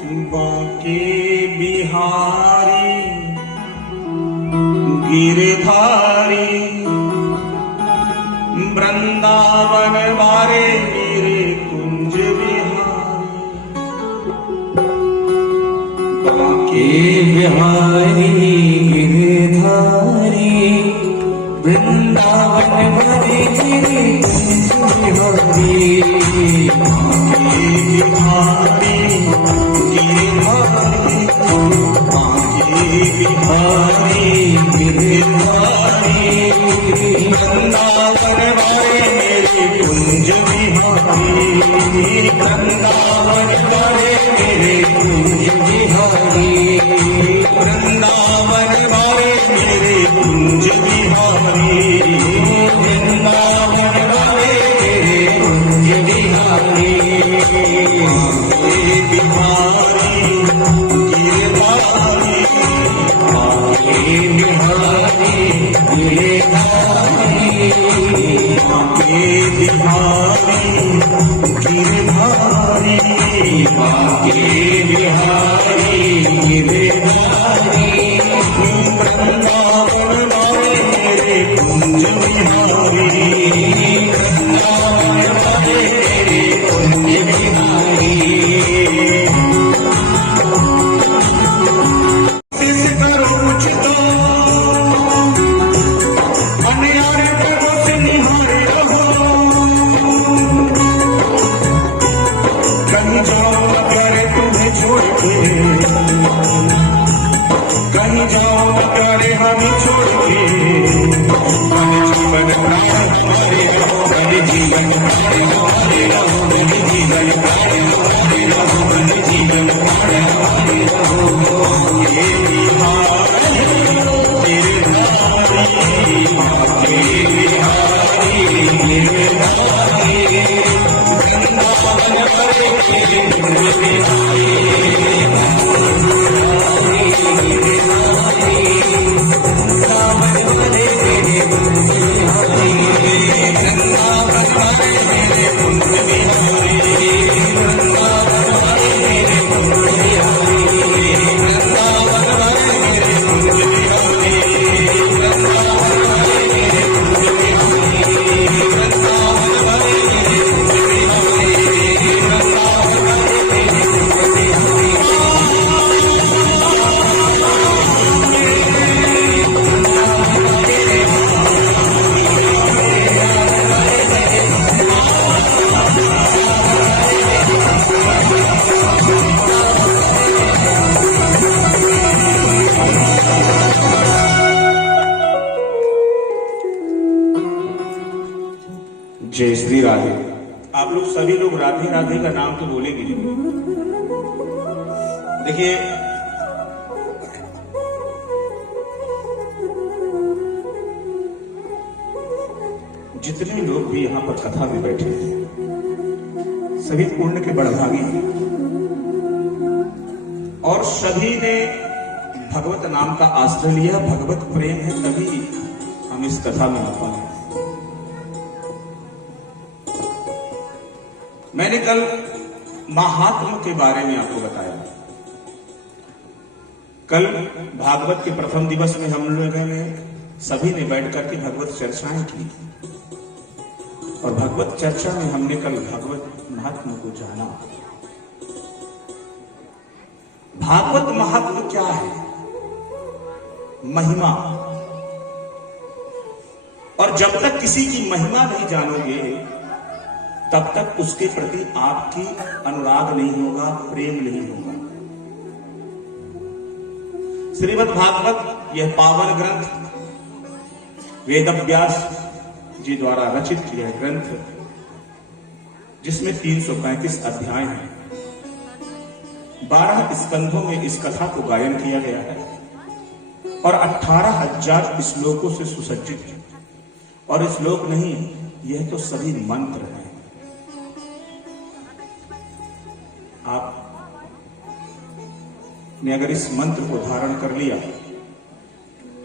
बांके बिहारी गिरधारी वृंदावन वारे मेरे कुंज बिहारी। बांके बिहारी गिरधारी वृंदावन वारे मेरे कुंज बिहारी। बांके बिहारी गिरधारी बांके बिहारी गिरधारी वृंदावन वारे मेरे कुंज बिहारी। वृंदावन वारे मेरे कुंज बिहारी। वृंदावन वारे मेरे कुंज बिहारी। वृंदावन वारे मेरे कुंज बिहारी। बिहारी गिरधारी बांके बिहारी गिरधारी बांके बिहारी गिरधारी बांके बिहारी गिरधारी वृंदावन वारे मेरे कुंज बिहारी। वृंदावन वारे मेरे कुंज बिहारी। कहीं जाओ न प्यारे हमें छोड़ के। मेरे जीवन प्राण हमारे रहो। मेरे जीवन प्राण हमारे रहो। मेरे जीवन प्राण हमारे रहो। मेरे जीवन प्राण हमारे रहो। ये बिहारी गिरधारी बांके बिहारी गिरधारी वृंदावन वारे मेरे कुंज बिहारी। जय श्री राधे। आप लोग सभी लोग राधे राधे का नाम तो बोलेंगे। देखिए, जितने लोग भी यहां पर कथा में बैठे हैं सभी पुण्य के बड़भागी हैं और सभी ने भगवत नाम का आश्रय लिया। भगवत प्रेम है तभी हम इस कथा में आ पाए। मैंने कल महात्म के बारे में आपको बताया। कल भागवत के प्रथम दिवस में हम लोगों ने सभी ने बैठ करके भगवत चर्चाएं की और भगवत चर्चा में हमने कल भगवत महात्म को जाना। भागवत महात्म क्या है? महिमा। और जब तक किसी की महिमा नहीं जानोगे तब तक उसके प्रति आपकी अनुराग नहीं होगा, प्रेम नहीं होगा। श्रीमद् भागवत यह पावन ग्रंथ वेदव्यास जी द्वारा रचित यह ग्रंथ जिसमें 335 अध्याय हैं, 12 स्कंधों में इस कथा को गायन किया गया है और 18,000 श्लोकों से सुसज्जित है। और श्लोक नहीं, यह तो सभी मंत्र हैं। आपने अगर इस मंत्र को धारण कर लिया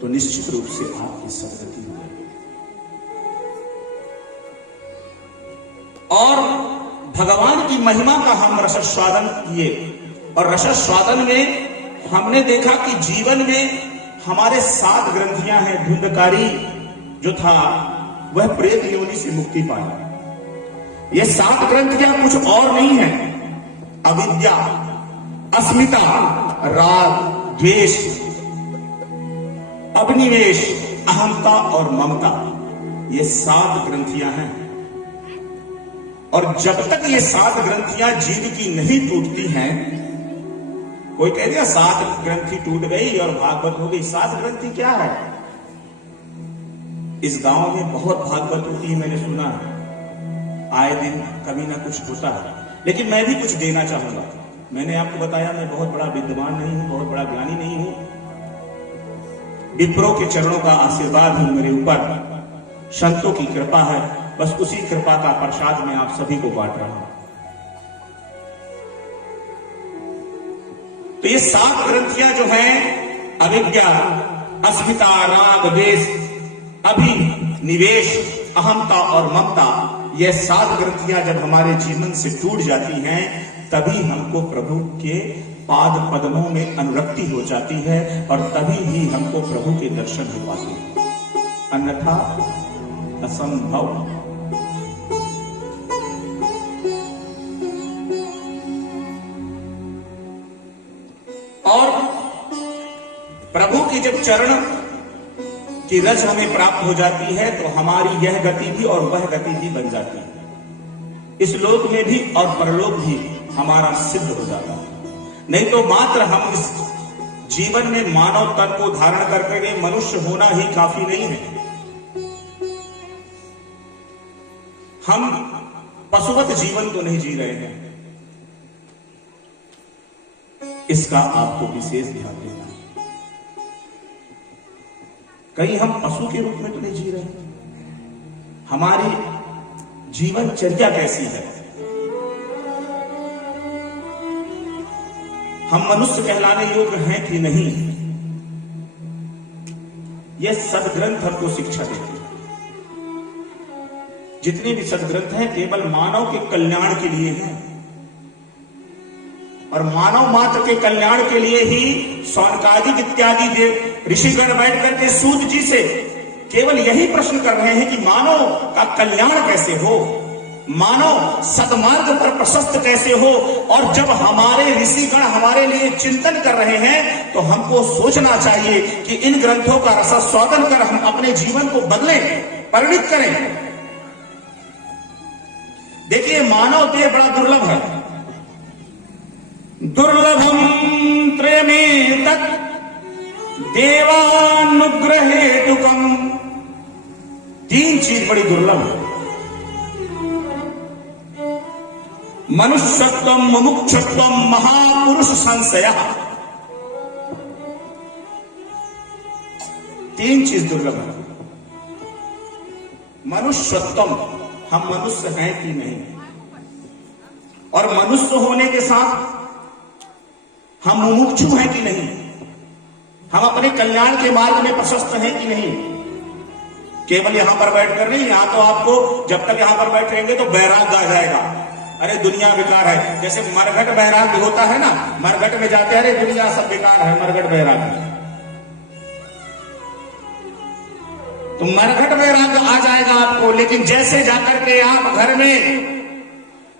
तो निश्चित रूप से आपकी सदगति होगी। और भगवान की महिमा का हम रसस्वादन किए और रसस्वादन में हमने देखा कि जीवन में हमारे 7 ग्रंथियां हैं। धुंधकारी जो था वह प्रेत योनि से मुक्ति पाया। ये 7 ग्रंथियां कुछ और नहीं है। अविद्या, अस्मिता, राग, द्वेष, अभिनिवेश, अहंता और ममता, ये 7 ग्रंथियां हैं। और जब तक ये 7 ग्रंथियां जीव की नहीं टूटती हैं, कोई कह दिया 7 ग्रंथि टूट गई और भागवत हो गई। 7 ग्रंथि क्या है? इस गांव में बहुत भागवत होती है, मैंने सुना है। आए दिन कभी ना कुछ होता है, लेकिन मैं भी कुछ देना चाहूंगा। मैंने आपको बताया मैं बहुत बड़ा विद्वान नहीं हूं, बहुत बड़ा ज्ञानी नहीं हूं। विप्रो के चरणों का आशीर्वाद है मेरे ऊपर, संतों की कृपा है, बस उसी कृपा का प्रसाद मैं आप सभी को बांट रहा हूं। तो ये 7 ग्रंथियां जो हैं, अविद्या, अस्मिता, राग, द्वेष, अभिनिवेश, अहंता और ममता, ये 7 ग्रंथियां जब हमारे जीवन से टूट जाती हैं, तभी हमको प्रभु के पाद पद्मों में अनुरक्ति हो जाती है और तभी ही हमको प्रभु के दर्शन हो पाते हैं, अन्यथा असंभव। और प्रभु की जब चरण की रज हमें प्राप्त हो जाती है तो हमारी यह गति भी और वह गति भी बन जाती है। इस लोक में भी और परलोक भी हमारा सिद्ध हो जाता है। नहीं तो मात्र हम इस जीवन में मानव तन को धारण करके मनुष्य होना ही काफी नहीं है। हम पशुवत जीवन तो नहीं जी रहे हैं, इसका आपको विशेष ध्यान देना है। कहीं हम पशु के रूप में तो नहीं जी रहे। हमारी जीवनचर्या कैसी है? हम मनुष्य कहलाने योग्य हैं कि नहीं? यह सदग्रंथ हमको शिक्षा देती है। जितने भी सदग्रंथ हैं केवल मानव के कल्याण के लिए हैं और मानव मात्र के कल्याण के लिए ही शौनकादिक इत्यादि ऋषिगण बैठ करके सूत जी से केवल यही प्रश्न कर रहे हैं कि मानव का कल्याण कैसे हो, मानव सदमार्ग पर प्रशस्त कैसे हो। और जब हमारे ऋषिगण हमारे लिए चिंतन कर रहे हैं तो हमको सोचना चाहिए कि इन ग्रंथों का रसास्वादन कर हम अपने जीवन को बदलें, परिणित करें। देखिए, मानव देह बड़ा दुर्लभ है। दुर्लभम त्रेमे तत् देवानुग्रहेतुकम। 3 चीज बड़ी दुर्लभ है। मनुष्यत्वम, मुमुक्षुत्वम, महापुरुष संशय। 3 चीज दुर्लभ है। मनुष्यत्वम, हम मनुष्य हैं कि नहीं, और मनुष्य होने के साथ हम मुमुक्षु हैं कि नहीं, हम अपने कल्याण के मार्ग में प्रशस्त हैं कि नहीं। केवल यहां पर बैठकर नहीं, यहां तो आपको जब तक यहां पर बैठेंगे तो बैराग आ जाएगा। अरे दुनिया बेकार है, जैसे मरघट बैराग होता है ना, मरघट में जाते हैं, अरे दुनिया सब बेकार है, मरघट बैराग है। तो मरघट बैराग आ जाएगा आपको। लेकिन जैसे जाकर के आप घर में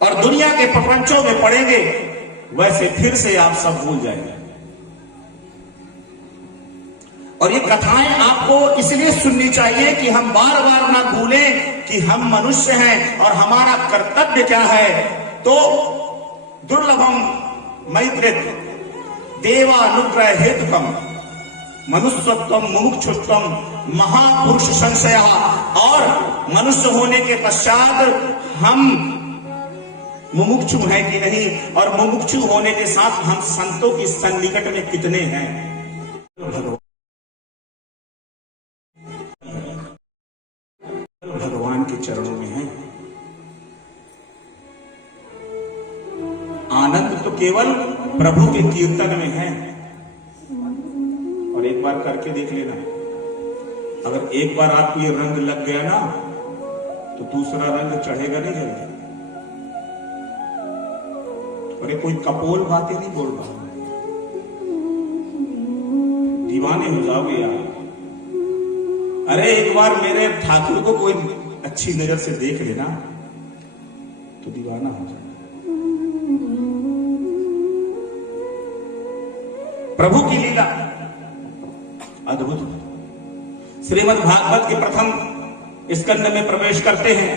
और दुनिया के प्रपंचों में पड़ेंगे, वैसे फिर से आप सब भूल जाएंगे। और ये कथाएं आपको इसलिए सुननी चाहिए कि हम बार बार ना भूलें कि हम मनुष्य हैं और हमारा कर्तव्य क्या है। तो दुर्लभम मैत्रेत देवानुग्रह हेतुकम मनुष्यत्वम, मुमुक्षुत्वम, महापुरुष संशय। और मनुष्य होने के पश्चात हम मुमुक्षु हैं कि नहीं, और मुमुक्षु होने के साथ हम संतों की सन्निकट में कितने हैं। भगवान के चरणों में है। आनंद तो केवल प्रभु के कीर्तन में है। और एक बार करके देख लेना, अगर एक बार आपको ये रंग लग गया ना तो दूसरा रंग चढ़ेगा नहीं जल्दी। अरे कोई कपोल बातें नहीं बोल रहा, दीवाने हो जाओगे यार। अरे एक बार मेरे ठाकुर को कोई अच्छी नजर से देख लेना तो दीवाना हो जाए। प्रभु की लीला अद्भुत। श्रीमद् भागवत के प्रथम स्कंद में प्रवेश करते हैं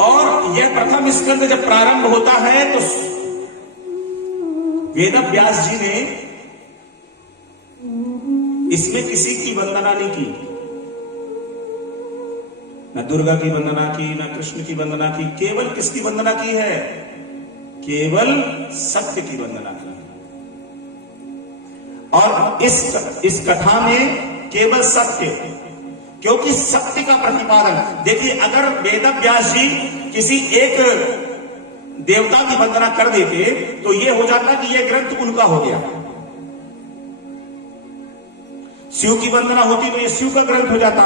और यह प्रथम स्कंद जब प्रारंभ होता है तो वेद व्यास जी ने इसमें किसी की वंदना नहीं की, न दुर्गा की वंदना की, न कृष्ण की वंदना की, केवल किसकी वंदना की है? केवल सत्य की वंदना की। और इस कथा में केवल सत्य, क्योंकि सत्य का प्रतिपादन। देखिए, अगर वेद व्यास जी किसी एक देवता की वंदना कर देते तो यह हो जाता कि यह ग्रंथ उनका हो गया। शिव की वंदना होती तो यह शिव का ग्रंथ हो जाता,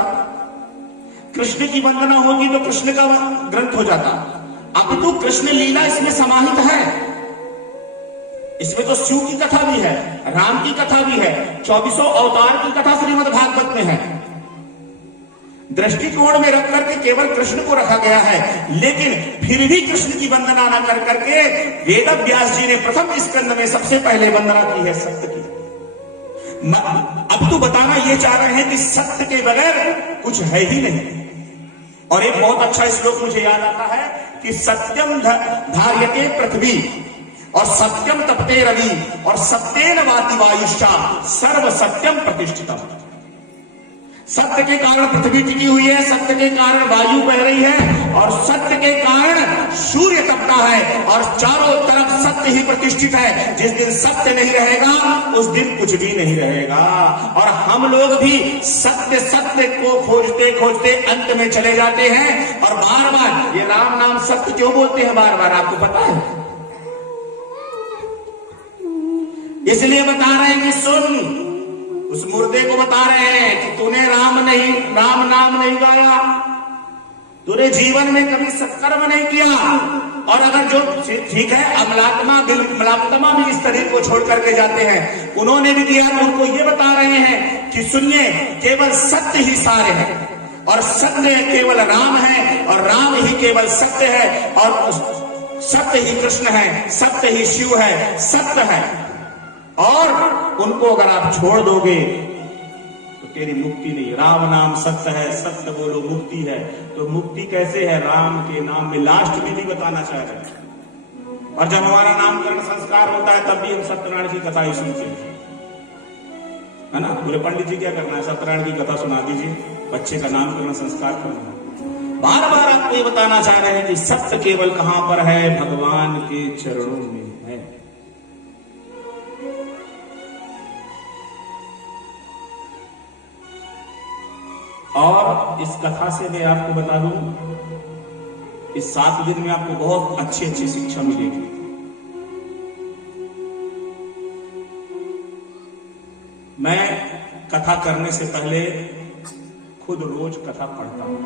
कृष्ण की वंदना होगी तो कृष्ण का ग्रंथ हो जाता। अब तो कृष्ण लीला इसमें समाहित है, इसमें तो शिव की कथा भी है, राम की कथा भी है, 24 अवतार की कथा श्रीमद् भागवत में है। दृष्टिकोण में रख करके केवल कृष्ण को रखा गया है, लेकिन फिर भी कृष्ण की वंदना न कर करके वेद व्यास जी ने प्रथम स्कंद में सबसे पहले वंदना की है सत्य की। अब तो बताना ये चाह रहे हैं कि सत्य के बगैर कुछ है ही नहीं। और एक बहुत अच्छा श्लोक मुझे याद आता है कि सत्यम धार्यते पृथ्वी और सत्यम तपते रवि और सत्येन वाति वायुष्टा सर्व सत्यम प्रतिष्ठितम। सत्य के कारण पृथ्वी टिकी हुई है, सत्य के कारण वायु बह रही है और सत्य के कारण सूर्य तपता है और चारों तरफ सत्य ही प्रतिष्ठित है। जिस दिन सत्य नहीं रहेगा उस दिन कुछ भी नहीं रहेगा। और हम लोग भी सत्य सत्य को खोजते खोजते अंत में चले जाते हैं और बार बार ये राम नाम सत्य क्यों बोलते हैं बार बार, आपको पता है? इसलिए बता रहे हैं कि सुन, उस मुर्दे को बता रहे हैं कि तूने राम नाम नहीं गाया, तूने जीवन में कभी सत्कर्म नहीं किया। और अगर जो ठीक है अमलात्मा भी इस शरीर को छोड़ करके जाते हैं, उन्होंने भी किया, तो उनको ये बता रहे हैं कि सुनिए, केवल सत्य ही सार है और सत्य केवल राम है और राम ही केवल सत्य है और सत्य ही कृष्ण है, सत्य ही शिव है, सत्य है। और उनको अगर आप छोड़ दोगे तो तेरी मुक्ति नहीं। राम नाम सत्य है, सत्य बोलो मुक्ति है। तो मुक्ति कैसे है? राम के नाम में। लास्ट में भी बताना चाह रहे हैं। और जब हमारा नामकरण संस्कार होता है तब भी हम सत्यनारायण की कथा ही सुनते हैं, है ना? बोले पंडित जी क्या करना है, सत्यनारायण की कथा सुना दीजिए, बच्चे का नामकरण संस्कार करना। बार बार आपको ये बताना चाह रहे हैं कि सत्य केवल कहां पर है? भगवान के चरणों में है। और इस कथा से मैं आपको बता दूं, इस 7 दिन में आपको बहुत अच्छी अच्छी शिक्षा मिलेगी। मैं कथा करने से पहले खुद रोज कथा पढ़ता हूं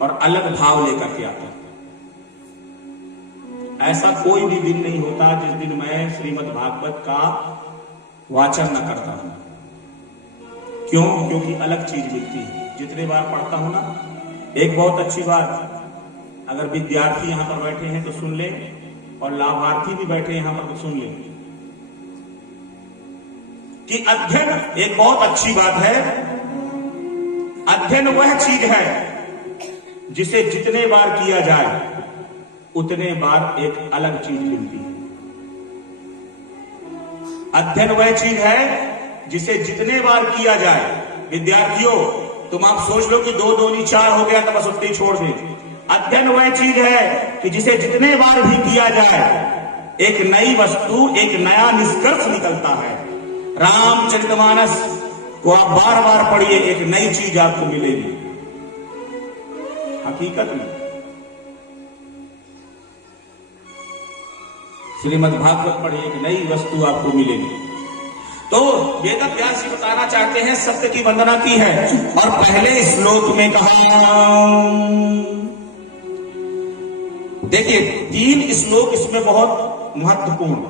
और अलग भाव लेकर के आता हूं। ऐसा कोई भी दिन नहीं होता जिस दिन मैं श्रीमद् भागवत का वाचन न करता हूं। क्यों? क्योंकि अलग चीज मिलती है जितने बार पढ़ता हूं ना। एक बहुत अच्छी बात, अगर विद्यार्थी यहां पर बैठे हैं तो सुन ले और लाभार्थी भी बैठे यहां पर तो सुन ले कि अध्ययन एक बहुत अच्छी बात है। अध्ययन वह चीज है जिसे जितने बार किया जाए उतने बार एक अलग चीज मिलती है। अध्ययन वह चीज है जिसे जितने बार किया जाए। विद्यार्थियों, तुम आप सोच लो कि 2 दूनी 4 हो गया तो बस उतनी छोड़ दे। अध्ययन वह चीज है कि जिसे जितने बार भी किया जाए एक नई वस्तु, एक नया निष्कर्ष निकलता है। रामचरितमानस को आप बार बार पढ़िए, एक नई चीज आपको मिलेगी। हकीकत में श्रीमद् भागवत पढ़िए, एक नई वस्तु आपको मिलेगी। तो वेद व्यास जी बताना चाहते हैं सत्य की वंदना की है और पहले श्लोक में कहा देखिए 3 श्लोक इसमें बहुत महत्वपूर्ण,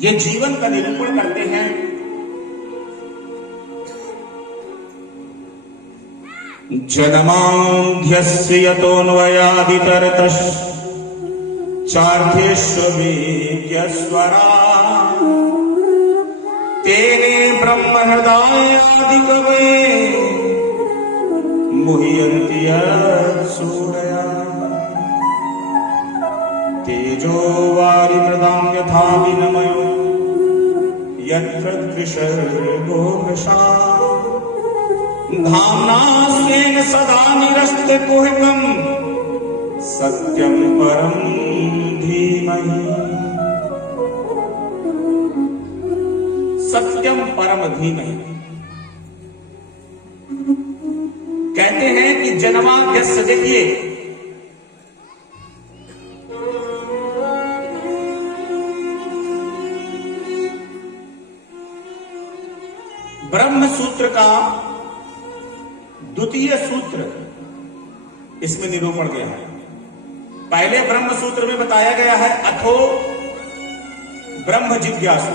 ये जीवन का निरूपण करते हैं। जन्माद्यस्य यतोऽन्वयादितरतश्च चार्थेष्वेद्यस्वरा तेने ब्रह्महृदायादिकवये मुह्यन्ति यत्सूरया तेजो वारिमृदां यथा विनिमयो यत्र त्रिसर्गो मृषा धाम्ना स्वेन सदा निरस्तकुहकम् सत्यं परं धीमहि। सत्यम परम धीमहि। कहते हैं कि जन्माद्यस्य, देखिए ब्रह्म सूत्र का द्वितीय सूत्र इसमें निरूपण गया है। पहले ब्रह्म सूत्र में बताया गया है अथो ब्रह्म जिज्ञासु,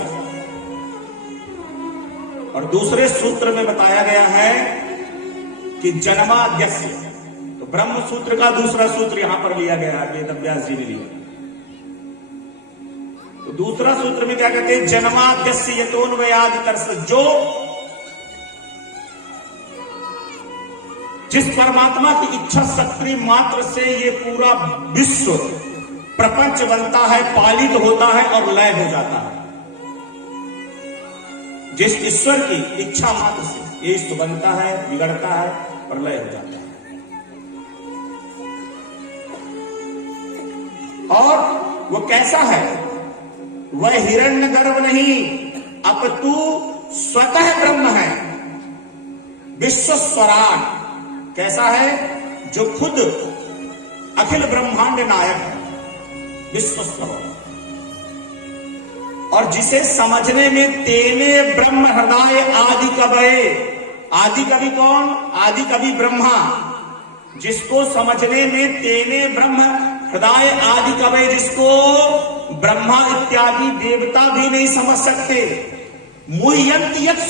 और दूसरे सूत्र में बताया गया है कि जन्माद्यस्य। तो ब्रह्म सूत्र का दूसरा सूत्र यहां पर लिया गया है, वेदव्यास जी ने लिया। तो दूसरा सूत्र में क्या कहते हैं? जन्माद्यस्य यतोऽन्वयादितरतश्च, जो जिस परमात्मा की इच्छा शक्ति मात्र से ये पूरा विश्व प्रपंच बनता है, पालित होता है और लय हो जाता है। जिस ईश्वर की इच्छा मात्र से ये विश्व बनता है, बिगड़ता है और लय हो जाता है। और वो कैसा है? वह हिरण्यगर्भ नहीं, अपितु स्वतः ब्रह्म है, विश्वस्वराट। कैसा है? जो खुद अखिल ब्रह्मांड नायक है, विश्वस्वर, और जिसे समझने में तेने ब्रह्म हृदय आदि कवये, आदि कवि कौन? आदि कवि ब्रह्मा। जिसको समझने में तेने ब्रह्म हृदय आदि कवये, जिसको ब्रह्मा इत्यादि देवता भी नहीं समझ सकते। मुह्यन्ति यत्